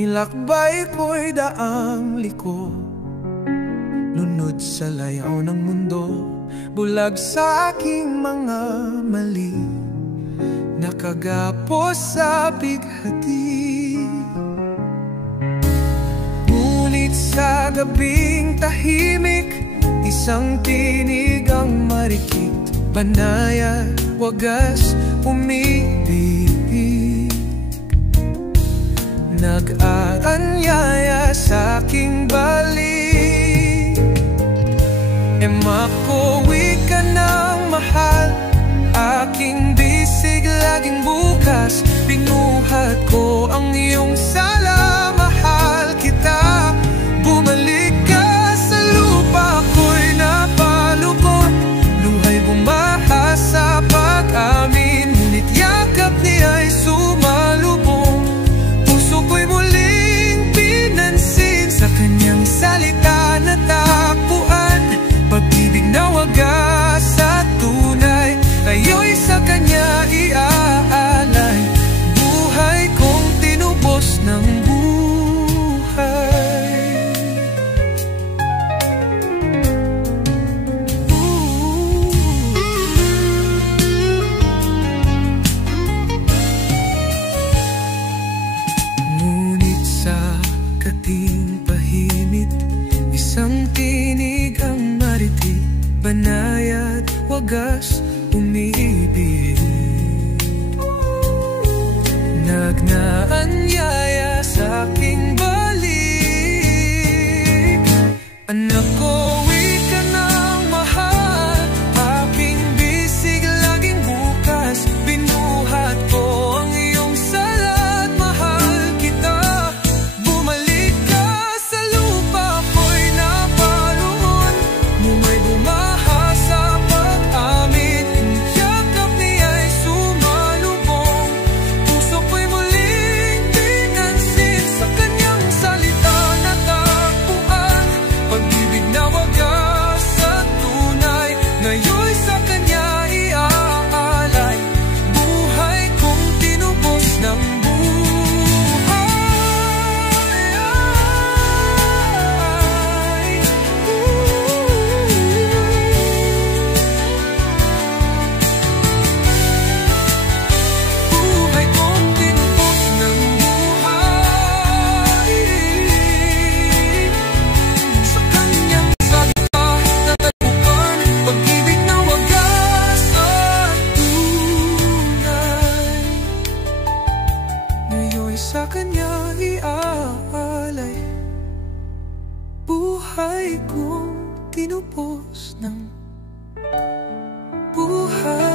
Nilakbay ko'y daang liko, lunod sa layaw ng mundo, bulag sa aking mga mali, nakagapos sa bighati. Ngunit sa gabing tahimik, isang tinig ang marikit, banayad, wagas, umibig. Nag-aanyaya sa aking balik, makuwi ka ng mahal, aking bisig laging bukas. Binuhat ko ang iyong sala, mahal kita. Bumalik ka sa lupa, ako'y napalukot, luhay bumaha sa pag-amin. Ngunit yakap niya'y sumalubong, puso ko'y muling pinansin. Sa kanyang salita natakbuhan, pag-ibig na wagas sa tunay, ngayo'y sa kanya iaalay. Buhay kong tinubos ng buhay. Ngunit sa kating pahimit, isang tinig ang maritig, banayad, wagas, umiibig. Nagnaanyaya sa aking balik, anak ko, uwi ka ng mahal, aking bisig laging bukas. Binuhat ko ang iyong salat, mahal kita. Bumalik ka sa lupa, ako'y napalungon, lumay bumaha sa pag-amin. Yakap niya'y sumalubong, puso ko'y muling pinansin. Sa kanyang salita natakbuhan, pag-ibig na wagas sa tunay, ngayo'y sa kanya iaalay. Buhay kong tinubos ng buhay. Buhay kong tinubos ng buhay. Sa kanyang salita natakbuhan, pag-ibig na wagas sa tunay, ngayo'y sa kanya iaalay. Buhay kong tinubos ng buhay.